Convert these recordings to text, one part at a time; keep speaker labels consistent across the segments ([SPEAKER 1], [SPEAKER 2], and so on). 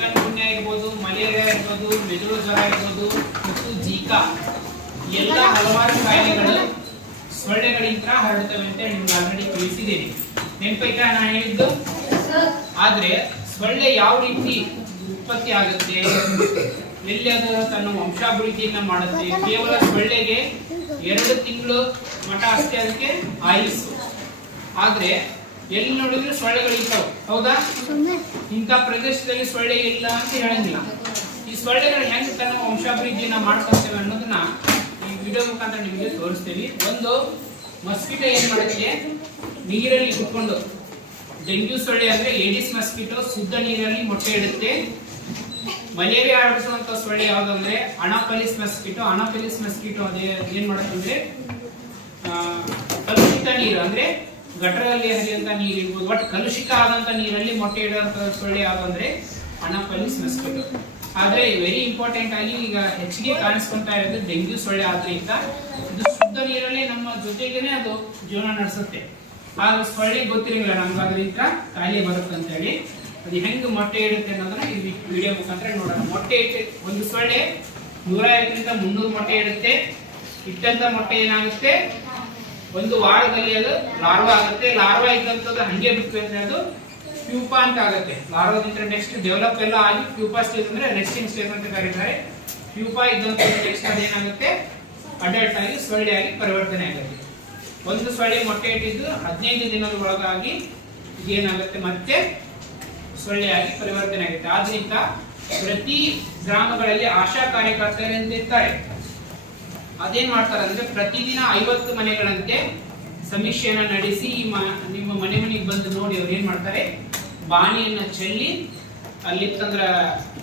[SPEAKER 1] Chicken ಗುಣ್ಯ ಇರ್ಬೋದು, malaria ಇರ್ಬೋದು, ಮೆದುಳು ಜ್ವರ ಇರ್ಬೋದು ಮತ್ತು ಜೀಕಾ ಎಲ್ಲ ಹಲವಾರು ಕಾಯಿಲೆಗಳು ಸೊಳ್ಳೆಗಳಿಂದ ಹರಡುತ್ತವೆ ಅಂತ ನಿಮ್ಗೆ ಆಲ್ರೆಡಿ ತಿಳಿಸಿದ್ದೀನಿ. ನೆನಪೈತಾ ನಾನು ಹೇಳಿದ್ದು? ಆದ್ರೆ ಸೊಳ್ಳೆ ಯಾವ ರೀತಿ ಉತ್ಪತ್ತಿ ಆಗುತ್ತೆ ಎಲ್ಲಿ ಅದು ತನ್ನ ವಂಶಾಭಿವೃದ್ಧಿಯನ್ನ ಮಾಡುತ್ತೆ, ಕೇವಲ ಸೊಳ್ಳೆಗೆ ಎರಡು ತಿಂಗಳು ಮಠ ಅಷ್ಟೇ ಅದಕ್ಕೆ ಆಯುಸ್ಸು. ಆದ್ರೆ ಎಲ್ಲಿ ನೋಡಿದ್ರು ಸೊಳ್ಳೆಗಳಿರ್ತಾವ ಹೌದಾ? ಇಂಥ ಪ್ರದೇಶದಲ್ಲಿ ಸೊಳ್ಳೆ ಇಲ್ಲ ಅಂತ ಹೇಳಂಗಿಲ್ಲ. ಈ ಸೊಳ್ಳೆಗಳು ಹೆಂಗ್ ತನ್ನ ವಂಶಾಭಿವೃದ್ಧಿಯನ್ನ ಮಾಡ್ಕೊಳ್ತೇವೆ ಅನ್ನೋದನ್ನ ಈ ವಿಡಿಯೋ ಮುಖಾಂತರ ನಿಮಗೆ ತೋರಿಸ್ತೀವಿ. ಒಂದು ಮಸ್ಕಿಟೋ ಏನ್ ಮಾಡುತ್ತೆ? ನೀರಲ್ಲಿ ಕುತ್ಕೊಂಡು ಡೆಂಗ್ಯೂ ಸೊಳ್ಳೆ ಅಂದ್ರೆ ಏಡಿಸ್ ಮಸ್ಕಿಟೋ ಶುದ್ಧ ನೀರಲ್ಲಿ ಮೊಟ್ಟೆ ಇಡುತ್ತೆ. ಮಲೇರಿಯಾ ಹರಡಿಸುವಂತ ಸೊಳ್ಳೆ ಯಾವ್ದಂದ್ರೆ ಅನಾಪಲಿಸ್ ಮಸ್ಕಿಟೋ ಅನಾಪಲಿಸ್ ಮಸ್ಕಿಟೋ ಅದೇ ಏನ್ ಮಾಡುತ್ತಂದ್ರೆ ಅಂದ್ರೆ ಕಲುಷಿತ ನೀರು ಅಂದ್ರೆ ಗಟರಲ್ಲಿ ಹರಿಯುವಂತ ನೀರು ಇರ್ಬೋದು. ಬಟ್ ಕಲುಷಿತ ಆದಂತ ನೀರಲ್ಲಿ ಮೊಟ್ಟೆ ಇಡುವಂತ ಸೊಳ್ಳೆ ಯಾವ್ದಂದ್ರೆ ಅನಪಲ್ಲಿ ಮಸ್ಕಿಟೋ ಆದ್ರೆ ವೆರಿ ಇಂಪಾರ್ಟೆಂಟ್ ಆಗಿ ಈಗ ಹೆಚ್ಚಿಗೆ ಕಾಣಿಸ್ಕೊಂತಾ ಇರೋದು ಡೆಂಗ್ಯೂ ಸೊಳ್ಳೆ ಆದ್ರಿಂದ. ಇದು ಶುದ್ಧ ನೀರಲ್ಲೇ ನಮ್ಮ ಜೊತೆಗೇನೆ ಅದು ಜೀವನ ನಡೆಸುತ್ತೆ. ಆ ಸೊಳ್ಳೆ ಗೊತ್ತಿರಂಗಿಲ್ಲ ನಮ್ಗೆ ಅದರಿಂದ ಕಾಯಿಲೆ ಬರುತ್ತೆ ಅಂತ ಹೇಳಿ. ಅದು ಹೆಂಗ್ ಮೊಟ್ಟೆ ಇಡುತ್ತೆ ಅನ್ನೋದನ್ನ ಈ ವಿಡಿಯೋ ಮುಖಾಂತರ ನೋಡೋಣ. ಮೊಟ್ಟೆ ಇಟ್ಟು ಒಂದು ಸೊಳ್ಳೆ ನೂರ ಐವತ್ತರಿಂದ ಮುನ್ನೂರು ಮೊಟ್ಟೆ ಇಡುತ್ತೆ. ಇಟ್ಟಂತ ಮೊಟ್ಟೆ ಏನಾಗುತ್ತೆ? ಒಂದು ವಾರದಲ್ಲಿ ಅದು ಲಾರ್ವಾ ಆಗುತ್ತೆ. ಲಾರ್ವಾ ಇದ್ದಂಥದ್ದು ಹಂಗೆ ಬಿಟ್ಟು ಅಂದ್ರೆ ಅದು ಪ್ಯೂಪಾ ಅಂತ ಆಗುತ್ತೆ. ಲಾರ್ವಾದಿಂದ ನೆಕ್ಸ್ಟ್ ಡೆವಲಪ್ ಎಲ್ಲ ಆಗಿ ಪ್ಯೂಪಾ ಸ್ಟೇಜ್ ಅಂದ್ರೆ ರೆಸ್ಟಿಂಗ್ ಸ್ಟೇಜ್ ಅಂತ ಕರೀತಾರೆ. ಪ್ಯೂಪಾ ಇದ್ದಂಥ ನೆಕ್ಸ್ಟ್ ಅದೇನಾಗುತ್ತೆ ಅಡಲ್ಟ್ ಆಗಿ ಸೊಳ್ಳೆ ಆಗಿ ಪರಿವರ್ತನೆ ಆಗುತ್ತೆ. ಒಂದು ಸೊಳ್ಳೆ ಮೊಟ್ಟೆ ಇಟ್ಟಿದ್ದು ಹದಿನೈದು ದಿನದ ಒಳಗಾಗಿ ಏನಾಗುತ್ತೆ? ಮತ್ತೆ ಸೊಳ್ಳೆಯಾಗಿ ಪರಿವರ್ತನೆ ಆಗುತ್ತೆ. ಆದ್ರಿಂದ ಪ್ರತಿ ಗ್ರಾಮಗಳಲ್ಲಿ ಆಶಾ ಕಾರ್ಯಕರ್ತರು ಅಂತ ಇರ್ತಾರೆ ಅದೇನ್ ಮಾಡ್ತಾರೆ ಅಂದ್ರೆ ಪ್ರತಿದಿನ ಐವತ್ತು ಮನೆಗಳಂತೆ ಸಮೀಕ್ಷೆಯನ್ನ ನಡೆಸಿ ಈ ನಿಮ್ಮ ಮನೆ ಮನೆಗೆ ಬಂದು ನೋಡಿ ಅವ್ರು ಏನ್ ಮಾಡ್ತಾರೆ? ಬಾಣಿಯನ್ನ ಚೆಲ್ಲಿ ಅಲ್ಲಿ ತಂದ್ರ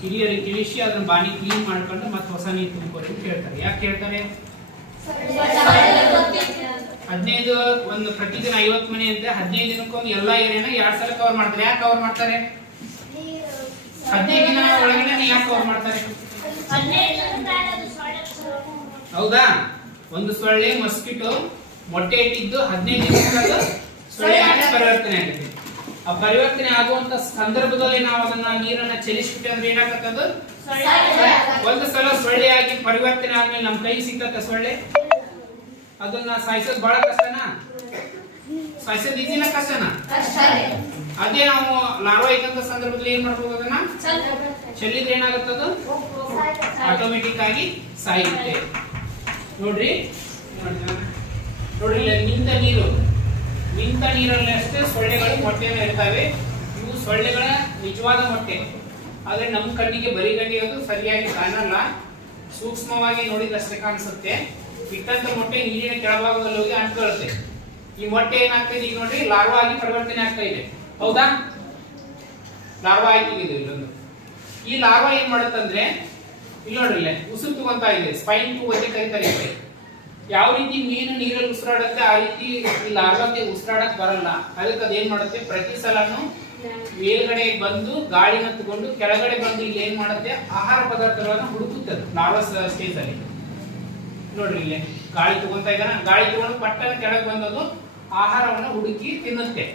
[SPEAKER 1] ಹಿರಿಯರಿಗೆ ತಿಳಿಸಿ ಅದನ್ನ ಬಾಣಿ ಕ್ಲೀನ್ ಮಾಡ್ಕೊಂಡು ಮತ್ತೆ ಹೊಸ ನೀರು ತುಂಬಿಕೊಡಿ ಅಂತ ಹೇಳ್ತಾರೆ. ಯಾಕೆ ಹೇಳ್ತಾರೆ? ಹದಿನೈದು ಒಂದು ಪ್ರತಿದಿನ ಐವತ್ತು ಮನೆ ಅಂತ ಹದಿನೈದು ದಿನಕ್ಕೊಂದು ಎಲ್ಲಾ ಏರಿಯಾನ ಎರಡ್ ಸಲ ಕವರ್ ಮಾಡ್ತಾರೆ. ಯಾಕೆ ಕವರ್ ಮಾಡ್ತಾರೆ? ಹದಿನೈದು ದಿನ ಒಳಗಡೆ ಯಾಕೆ ಕವರ್ ಮಾಡ್ತಾರೆ? ಹೌದಾ? ಒಂದು ಸೊಳ್ಳೆ ಮಸ್ಕಿಟೋ ಮೊಟ್ಟೆ ಇಟ್ಟಿದ್ದು ಹದಿನೈದು ದಿನಕ್ಕೆ ಸೊಳ್ಳೆ ಆಗಿ ಪರಿವರ್ತನೆ ಆಗುತ್ತೆ ಆ ಪರಿವರ್ತನೆ ಆಗುವಂತ ಸಂದರ್ಭದಲ್ಲಿ ನಾವು ಅದನ್ನ ನೀರನ್ನ ಚಲಿಸ್ಬಿಟ್ಟೆ ಅಂದ್ರೆ ಏನಾಗತ್ತದು ಒಂದು ಸಲ ಸೊಳ್ಳೆ ಆಗಿ ಪರಿವರ್ತನೆ ಆದ್ಮೇಲೆ ನಮ್ ಕೈ ಸಿಕ್ಕತ್ತ ಸೊಳ್ಳೆ? ಅದನ್ನ ಸಾಯಿಸೋದು ಬಹಳ ಕಷ್ಟನಾ? ಸಾಯಿಸೋದು ಈಜಿನ ಕಷ್ಟನಾ? ಅದೇ ನಾವು ಲಾರ್ವಾ ಇದ್ದಂತ ಸಂದರ್ಭದಲ್ಲಿ ಏನ್ ಮಾಡ್ಬೋದು ಅದನ್ನ? ಚೆಲ್ಲಿದ್ರೆ ಏನಾಗುತ್ತದು? ಆಟೋಮೆಟಿಕ್ ಆಗಿ ಸಾಯುತ್ತೆ. ನೋಡ್ರಿ. ನೋಡ್ರಿ ನಿಂತ ನೀರು. ನಿಂತ ನೀರಲ್ಲಿ ಅಷ್ಟೇ ಸೊಳ್ಳೆಗಳು ಮೊಟ್ಟೆಯನ್ನು ಇರ್ತವೆ ಇವು ಸೊಳ್ಳೆಗಳ ನಿಜವಾದ ಮೊಟ್ಟೆ. ಆದ್ರೆ ನಮ್ಮ ಕಣ್ಣಿಗೆ ಬರಿ ಕಣ್ಣಿಗೆ ಅದು ಸರಿಯಾಗಿ ಕಾಣಲ್ಲ. ಸೂಕ್ಷ್ಮವಾಗಿ ನೋಡಿದಷ್ಟೇ ಕಾಣಿಸುತ್ತೆ. ಇಟ್ಟಂತ ಮೊಟ್ಟೆ ನೀರಿನ ಕೆಳಭಾಗದಲ್ಲಿ ಹೋಗಿ ಅಂಟ್ಕೊಳ್ಳುತ್ತೆ. ಈ ಮೊಟ್ಟೆ ಏನಾಗ್ತದೆ ಈಗ ನೋಡ್ರಿ ಲಾರ್ವಾ ಆಗಿ ಪರಿವರ್ತನೆ ಆಗ್ತಾ ಇದೆ. ಹೌದಾ? ಲಾರ್ವಾ ಆಗಿ ಇಲ್ಲೊಂದು. ಈ ಲಾರ್ವಾ ಏನ್ ಮಾಡುತ್ತಂದ್ರೆ ಇಲ್ಲಿ ನೋಡ್ರಿ ಇಲ್ಲೇ ಉಸಿರು ತಗೊಂತ ಇದೆ ಸ್ಪೈನ್ ಟೂ ಕರೀತಾರೆ ಇದಕ್ಕೆ. ಯಾವ ರೀತಿ ಮೀನು ನೀರಲ್ಲಿ ಉಸಿರಾಡುತ್ತೆ, ಆ ರೀತಿ ಈ ಲಾರ್ವಾಕ್ಕೆ ಉಸಿರಾಡಕ್ ಬರಲ್ಲ. ಅದಕ್ಕೆ ಅದೇನ್ ಮಾಡುತ್ತೆ, ಪ್ರತಿ ಸಲನು ಮೇಲ್ಗಡೆ ಬಂದು ಗಾಳಿನ ತಗೊಂಡು ಕೆಳಗಡೆ ಬಂದು ಇಲ್ಲಿ ಏನ್ ಮಾಡುತ್ತೆ, ಆಹಾರ ಪದಾರ್ಥಗಳನ್ನ ಹುಡುಕುತ್ತೆ ಲಾರ್ವಾ ಸ್ಟೇಜ್ ಅಲ್ಲಿ. ನೋಡ್ರಿ ಇಲ್ಲಿ ಗಾಳಿ ತಗೊಂತ ಇದ್ದಾನ, ಗಾಳಿ ತಗೊಂಡು ಪಟ್ಟನ ಕೆಳಗೆ ಬಂದದು ಆಹಾರವನ್ನ ಹುಡುಕಿ ತಿನ್ನುತ್ತೆ.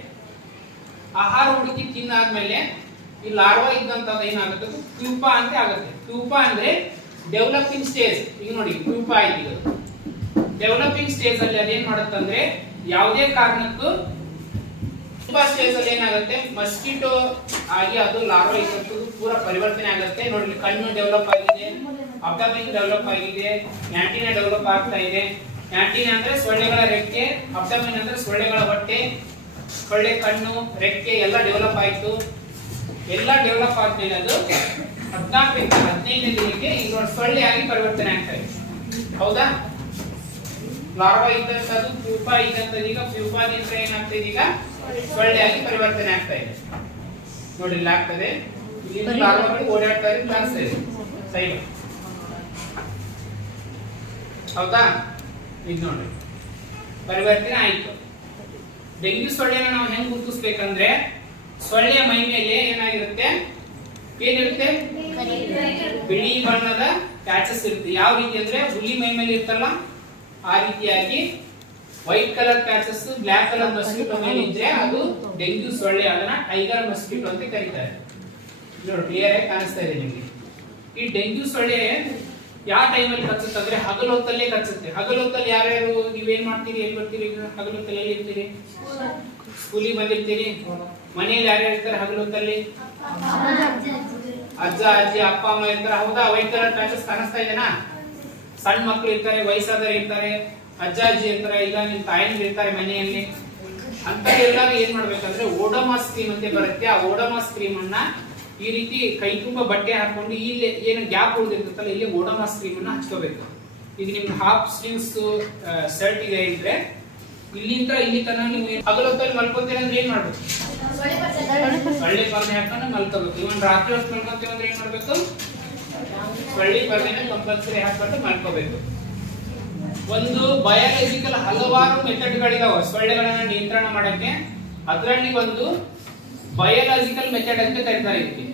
[SPEAKER 1] ಆಹಾರ ಹುಡುಕಿ ತಿನ್ನಾದ್ಮೇಲೆ ಈ ಲಾರ್ವಾ ಇದ್ದಂತದ ಏನಾಗುತ್ತೆ? ಅದು ಪ್ಯೂಪಾ ಅಂತ ಆಗುತ್ತೆ. ಪ್ಯೂಪಾ ಅಂದ್ರೆ ಡೆವಲಪಿಂಗ್ ಸ್ಟೇಜ್ ಈಗ ನೋಡಿ ಪ್ಯೂಪಾ ಇದು. ಡೆವಲಪಿಂಗ್ ಸ್ಟೇಜ್ ಅಲ್ಲಿ ಅದೇನ್ ಮಾಡುತ್ತಂದ್ರೆ ಯಾವುದೇ ಕಾರಣಕ್ಕೂ ಪ್ಯೂಪಾ ಸ್ಟೇಜ್ ಅಲ್ಲಿ ಏನಾಗುತ್ತೆ? ಮಸ್ಕಿಟೋ ಆಗಿ ಅದು ಲಾರ್ವಾ ಇದ್ದಂತದ್ದು ಪೂರ ಪರಿವರ್ತನೆ ಆಗುತ್ತೆ. ನೋಡಿ ಕಣ್ಣು ಡೆವಲಪ್ ಆಗಿದೆ ಅಬ್ಡಮಿನ್ ಡೆವಲಪ್ ಆಗಿದೆ ಆಂಟಿನ ಡೆವಲಪ್ ಆಗ್ತಾ ಇದೆ. ಆಂಟಿನ ಅಂದ್ರೆ ಸೊಳ್ಳೆಗಳ ರೆಕ್ಕೆ ಅಬ್ಡಮಿನ್ ಅಂದ್ರೆ ಸೊಳ್ಳೆಗಳ ಹೊಟ್ಟೆ ಸೊಳ್ಳೆ ಕಣ್ಣು, ರೆಕ್ಕೆ ಎಲ್ಲ ಡೆವಲಪ್ ಆಯ್ತು. ಎಲ್ಲ ಡೆವಲಪ್ ಆದ್ಮೇಲೆ ಅದು. ಹದಿನಾಲ್ಕರಿಂದ ಹದಿನೈದನೇ ದಿನಕ್ಕೆ ಈಗ ಸೊಳ್ಳೆ ಆಗಿ ಪರಿವರ್ತನೆ ಆಗ್ತದೆ ಹೌದಾ? ಲಾರ್ವಾ ಇದ್ದಂಥದ್ದು ಪ್ಯೂಪಾ ಇದ್ದಂಥದ್ದು ಈಗ ಪ್ಯೂಪಾದಿಂದ ಏನಾಗ್ತದೆ ಈಗ? ಸೊಳ್ಳೆ ಆಗಿ ಪರಿವರ್ತನೆ ಆಗ್ತಾ ಇದೆ. ನೋಡಿ ಇಲ್ಲಿ ಆಗ್ತದೆ. ಲಾರ್ವಾಗಳು ಓಡಾಡ್ತಾ ಇದೆ ಕಾಣಿಸ್ತಾ ಇದೆ. ಸೈಡ್. ಹೌದಾ? ಇದು ನೋಡಿ. ಪರಿವರ್ತನೆ ಆಯ್ತು. ಡೆಂಗ್ಯೂ ಸೊಳ್ಳೆನ ನಾವು ಹೆಂಗ್ ಗುರುತಿಸ್ಬೇಕಂದ್ರೆ ಸೊಳ್ಳೆಯ ಮೈ ಮೇಲೆ ಏನಾಗಿರುತ್ತೆ? ಏನಿರುತ್ತೆ? ಬಿಳಿ ಬಣ್ಣದ ಪ್ಯಾಚಸ್ ಇರುತ್ತೆ. ಯಾವ ರೀತಿ ಅಂದ್ರೆ ಹುಲಿ ಮೈ ಮೇಲೆ ಇರ್ತಲ್ಲ ಆ ರೀತಿಯಾಗಿ white colour patches, black colour mosquito ಮೇಲೆ ಇದ್ರೆ ಅದು ಡೆಂಗ್ಯೂ ಸೊಳ್ಳೆ, ಅದನ್ನ ಟೈಗರ್ ಮಸ್ಕಿಟೋ ಅಂತ ಕರೀತಾರೆ. ನೋಡಿ ಕ್ಲಿಯರ್ ಆಗಿ ಕಾಣಿಸ್ತಾ ಇದೆ ನಿಮಗೆ. ಈ ಡೆಂಗ್ಯೂ ಸೊಳ್ಳೆ ಯಾವ ಟೈಮಲ್ಲಿ ಕಚ್ಚುತ್ತೆ ಅಂದ್ರೆ ಹಗಲು ಹೊತ್ತಲ್ಲೇ ಕಚ್ಚುತ್ತೆ. ಹಗಲು ಹೊತ್ತಲ್ಲಿ ಯಾರ್ಯಾರು ನೀವೇನ್ ಮಾಡ್ತೀರಿ ಎಲ್ಲಿ ಬರ್ತೀರಿ ಈಗ? ಹಗಲು ಹೊತ್ತಲ್ಲಿ ಎಲ್ಲಿ ಇರ್ತೀರಿ? ಸ್ಕೂಲಿಗೆ ಬಂದಿರ್ತೀರಿ? ಮನೆಯಲ್ಲಿ ಯಾರ್ಯಾರು ಇರ್ತಾರೆ ಹಗಲೊತ್ತಲ್ಲಿ? ಅಜ್ಜ, ಅಜ್ಜಿ, ಅಪ್ಪ, ಅಮ್ಮ ಇರ್ತಾರೆ. ಹೌದಾ? ವೈಟ್ ಟಚಸ್ ಕಾಣಿಸ್ತಾ ಇದೆನಾ? ಸಣ್ಣ ಮಕ್ಕಳು ಇರ್ತಾರೆ, ವಯಸ್ಸಾದವರು ಇರ್ತಾರೆ, ಅಜ್ಜ, ಅಜ್ಜಿ ಇರ್ತಾರೆ ಇಲ್ಲ ನಿಮ್ ತಾಯಂದ್ರು ಇರ್ತಾರೆ ಮನೆಯಲ್ಲಿ. ಅಂತ ಎಲ್ಲರೂ ಏನ್ ಮಾಡ್ಬೇಕಂದ್ರೆ ಓಡೋಮಾಸ್ ಕ್ರೀಮ್ ಅಂತ ಬರುತ್ತೆ. ಆ ಓಡೋಮಾಸ್ ಕ್ರೀಮ್ ಅನ್ನ ಈ ರೀತಿ ಕೈ ತುಂಬ ಬಟ್ಟೆ ಹಾಕೊಂಡು ಇಲ್ಲಿ ಏನು ಗ್ಯಾಪ್ ಉಳಿದಿರ್ತಲ್ಲ ಇಲ್ಲಿ ಓಡೋಮಾಸ್ ಕ್ರೀಮ್ ಅನ್ನು ಹಚ್ಕೋಬೇಕು. ಈಗ ನಿಮ್ಗೆ ಹಾಫ್ ಸ್ಲೀವ್ಸ್ ಶರ್ಟ್ ಇದೆ ಇದ್ರೆ, ಇಲ್ಲಿಂದ ಇಲ್ಲಿ ತನಕ ನೀವು ಹಗಲೊತ್ತಲ್ಲಿ ಮಲ್ಕೊಂತೀರ ಅಂದ್ರೆ ಏನ್ ಮಾಡ್ಬೇಕು? ಹಳ್ಳಿ ಪರ್ದೆ ಹಾಕೊಂಡು ಮಲ್ಕೋಬೇಕು. ಇವನ್ ರಾತ್ರಿ ಹೊತ್ತು ಮಲ್ಕೊಂತೀವಿ ಅಂದ್ರೆ ಏನ್ ಮಾಡ್ಬೇಕು? ಹಳ್ಳಿ ಪರ್ದೆನ ಕಂಪಲ್ಸರಿ ಹಾಕೊಂಡು ಮಲ್ಕೋಬೇಕು. ಒಂದು ಬಯಾಲಜಿಕಲ್ ಹಲವಾರು ಮೆಥಡ್ಗಳಿದಾವೆ ಸೊಳ್ಳೆಗಳನ್ನ ನಿಯಂತ್ರಣ ಮಾಡಕ್ಕೆ. ಅದರಲ್ಲಿ ಒಂದು ಬಯಾಲಜಿಕಲ್ ಮೆಥಡ್ ಅಂತ ಕರೀತಾರೆ ಇದಕ್ಕೆ.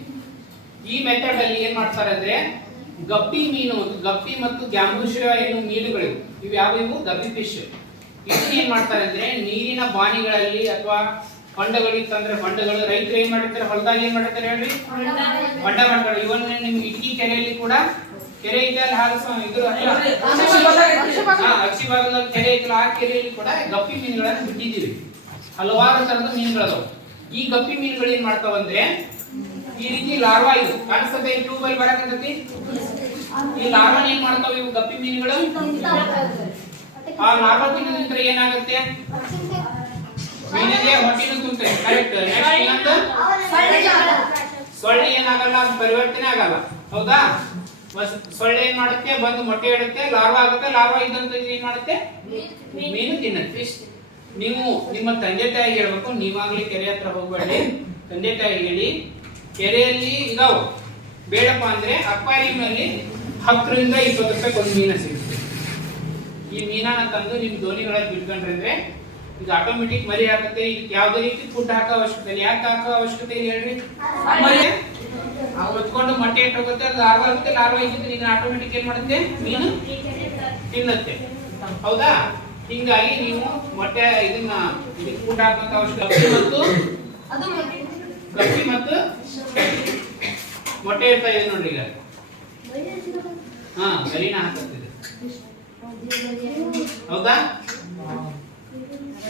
[SPEAKER 1] ಈ ಮೆಥಡ್ ಅಲ್ಲಿ ಏನ್ ಮಾಡ್ತಾರೆ ಅಂದ್ರೆ ಗಪ್ಪಿ ಮೀನು ಗಪ್ಪಿ ಮತ್ತು ಗ್ಯಾಂಬುಶ್ರ ಏನು ಮೀನುಗಳು ಇವು ಯಾವ ಇವು ಗಪ್ಪಿ ಫಿಶ್ ಇದನ್ನ ಏನ್ ಮಾಡ್ತಾರೆ ಅಂದ್ರೆ ನೀರಿನ ಬಾಣಿಗಳಲ್ಲಿ ಅಥವಾ ಹೊಂಡಗಳು ಅಂದ್ರೆ ಹೊಂಡಗಳು ರೈತರು ಏನ್ ಮಾಡಿರ್ತಾರೆ? ಹೊಲದಾಗ ಏನ್ ಮಾಡಿರ್ತಾರೆ ಹೇಳ್ರಿ? ಹೊಂಡ ಮಾಡ್ತಾರೆ ಇವನ್ ನಿಮ್ ಇಟ್ಕಿ ಕೆರೆಯಲ್ಲಿ ಕೂಡ ಕೆರೆ ಇದೆ ಅಲ್ಲಿ ಹಾಲು ಇದ್ರು ಇದು ಅಕ್ಷಿ ಭಾಗದಲ್ಲಿ ಕೆರೆ ಇದ್ರು ಆ ಕೆರೆಯಲ್ಲಿ ಕೂಡ ಗಪ್ಪಿ ಮೀನುಗಳನ್ನು ಬಿಟ್ಟಿದ್ದೀವಿ. ಹಲವಾರು ತರದ ಮೀನುಗಳದಾವ. ಈ ಗಪ್ಪಿ ಮೀನುಗಳು ಏನ್ ಮಾಡ್ತಾವ ಅಂದ್ರೆ ಈ ರೀತಿ ಲಾರ್ವಾ ಇದು. ಕಾಣಿಸ್ತದೆ ಟ್ಯೂಬ್ ಅಲ್ಲಿ ಬರಕತ್ತೈತಿ ಈ ಲಾರ್ವಾ ಏನ್ ಮಾಡ್ತಾವ ಇವು ಗಪ್ಪಿ ಮೀನುಗಳು? ಆ ಲಾರ್ವಾ ತಿನ್ನೋದ್ರಿಂದ ಏನಾಗುತ್ತೆ? ಮೀನಿಗೆ ಹೊಟ್ಟಿನ ತುಂಬ ಕರೆಕ್ಟ್ ನೆಕ್ಸ್ಟ್ ಸೊಳ್ಳೆ ಏನಾಗಲ್ಲ, ಪರಿವರ್ತನೆ ಆಗಲ್ಲ. ಹೌದಾ? ಸೊಳ್ಳೆ ಏನ್ ಮಾಡುತ್ತೆ? ಬಂದು ಮೊಟ್ಟೆ ಇಡುತ್ತೆ, ಲಾರ್ವಾ ಆಗುತ್ತೆ, ಲಾರ್ವಾ ಇದ್ದಂತ ಏನ್ ಮಾಡುತ್ತೆ? ಮೀನು ತಿನ್ನುತ್ತೆ. ನೀವು ನಿಮ್ಮ ತಂದೆ ತಾಯಿ ಹೇಳ್ಬೇಕು, ನೀವಾಗ್ಲಿ ಕೆರೆ ಹತ್ರ ಹೋಗ್ಬೇಡಿ. ತಂದೆ ತಾಯಿ ಹೇಳಿ, ಕೆರೆಯಲ್ಲಿ ಇದಾವ. ಬೇಡಪ್ಪ ಅಂದ್ರೆ ಅಕ್ವಾರಿಯಂನಲ್ಲಿ ಹತ್ತರಿಂದ ಇಪ್ಪತ್ತು ರೂಪಾಯಿ ಒಂದು ಮೀನ ಸಿಗುತ್ತೆ. ಈ ಮೀನಾನ ತಂದು ನಿಮ್ ದೋಣಿಗಳಲ್ಲಿ ಬಿಟ್ಕೊಂಡ್ರೆ ಅಂದ್ರೆ ಇದು ಆಟೋಮೆಟಿಕ್ ಮರಿ ಹಾಕುತ್ತೆ. ಇದಕ್ಕೆ ಯಾವ್ದೇ ರೀತಿ ಫುಡ್ ಹಾಕೋ ಅವಶ್ಯಕತೆ ಇಲ್ಲ. ಯಾಕೆ ಹಾಕೋ ಅವಶ್ಯಕತೆ ಇಲ್ಲ ಹೇಳ್ರಿ? ಮರಿ? ಹೊತ್ಕೊಂಡು ಮೊಟ್ಟೆ ಇಟ್ಟೋಗುತ್ತೆ ಅದು ಲಾರ್ವ ಆಗುತ್ತೆ. ಲಾರ್ವ ಇದ್ದಿದ್ರೆ ಈಗ ಆಟೋಮೆಟಿಕ್ ಏನ್ ಮಾಡುತ್ತೆ? ಮೀನು ತಿನ್ನುತ್ತೆ. ಹೌದಾ? ಹಿಂಗಾಗಿ ನೀವು ಮೊಟ್ಟೆ ಇದನ್ನ ಇದಕ್ಕೆ ಫುಡ್ ಹಾಕುವಂತ ಅವಶ್ಯಕತೆ ಮತ್ತು ಗಟ್ಟಿ ಮತ್ತು ಮೊಟ್ಟೆ ಇರ್ತಾ ಇದೆ ನೋಡ್ರಿ ಈಗ. ಹಾ ಗಲೀನ ಹಾಕತ್ತಿದೆ ಹೌದಾ?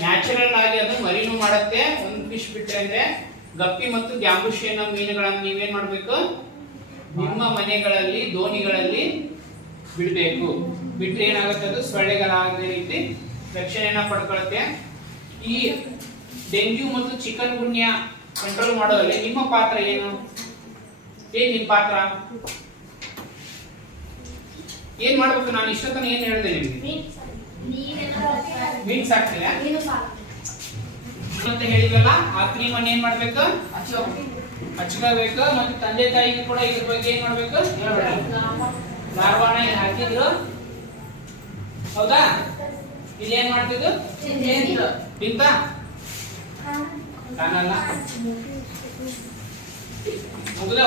[SPEAKER 1] ನ್ಯಾಚುರಲ್ ಆಗಿ ಅದು ಮರಿನು ಮಾಡುತ್ತೆ. ಒಂದು ಫಿಶ್ ಬಿಟ್ಟರೆ ಅಂದ್ರೆ ಗಪ್ಪಿ ಮತ್ತು ಗ್ಯಾಂಬುಷಿಯನ್ನ ಮೀನುಗಳನ್ನು ನೀವೇನ್ ಮಾಡಬೇಕು? ನಿಮ್ಮ ಮನೆಗಳಲ್ಲಿ ದೋಣಿಗಳಲ್ಲಿ ಬಿಡಬೇಕು. ಬಿಟ್ಟರೆ ಏನಾಗುತ್ತೆ? ಅದು ಸೊಳ್ಳೆಗಳಾಗದ ರೀತಿ ರಕ್ಷಣೆಯನ್ನ ಪಡ್ಕೊಳ್ಳುತ್ತೆ ಈ ಡೆಂಗ್ಯೂ ಮತ್ತು ಚಿಕನ್ ಗುಣ್ಯ ಕಂಟ್ರೋಲ್ ಮಾಡೋದ್ರಲ್ಲಿ ನಿಮ್ಮ ಪಾತ್ರ ಏನು? ಏನ್ ನಿಮ್ಮ ಪಾತ್ರ? ಏನ್ ಮಾಡ್ಬೇಕು ನಾನು ಇಷ್ಟೊತ್ತನ ಏನ್ ಹೇಳಿದೆ ನಿಮ್ಗೆ? ಮೀನ್ ಸಾಕ್ತೀರಾ ಅಂತ ಹೇಳಿದ್ವಲ್ಲ, ಆ ಕ್ರೀಮ್ ಅನ್ನ ಏನ್ ಮಾಡ್ಬೇಕು? ಹಚ್ಕೋಬೇಕು. ಮತ್ತೆ ತಂದೆ ತಾಯಿಗೂ ಕೂಡ ಇದ್ರ ಬಗ್ಗೆ ಏನ್ ಮಾಡ್ಬೇಕು? ಹೇಳ್ಬೇಕು. ಏನ್ ಹಾಕಿದ್ರು? ಹೌದಾ? ಇಲ್ಲಿ ಏನ್ ಮಾಡ್ತಿದ್ದು? ಇಂತ ಕಾಣಲ್ಲ? ಮುಗ್ದ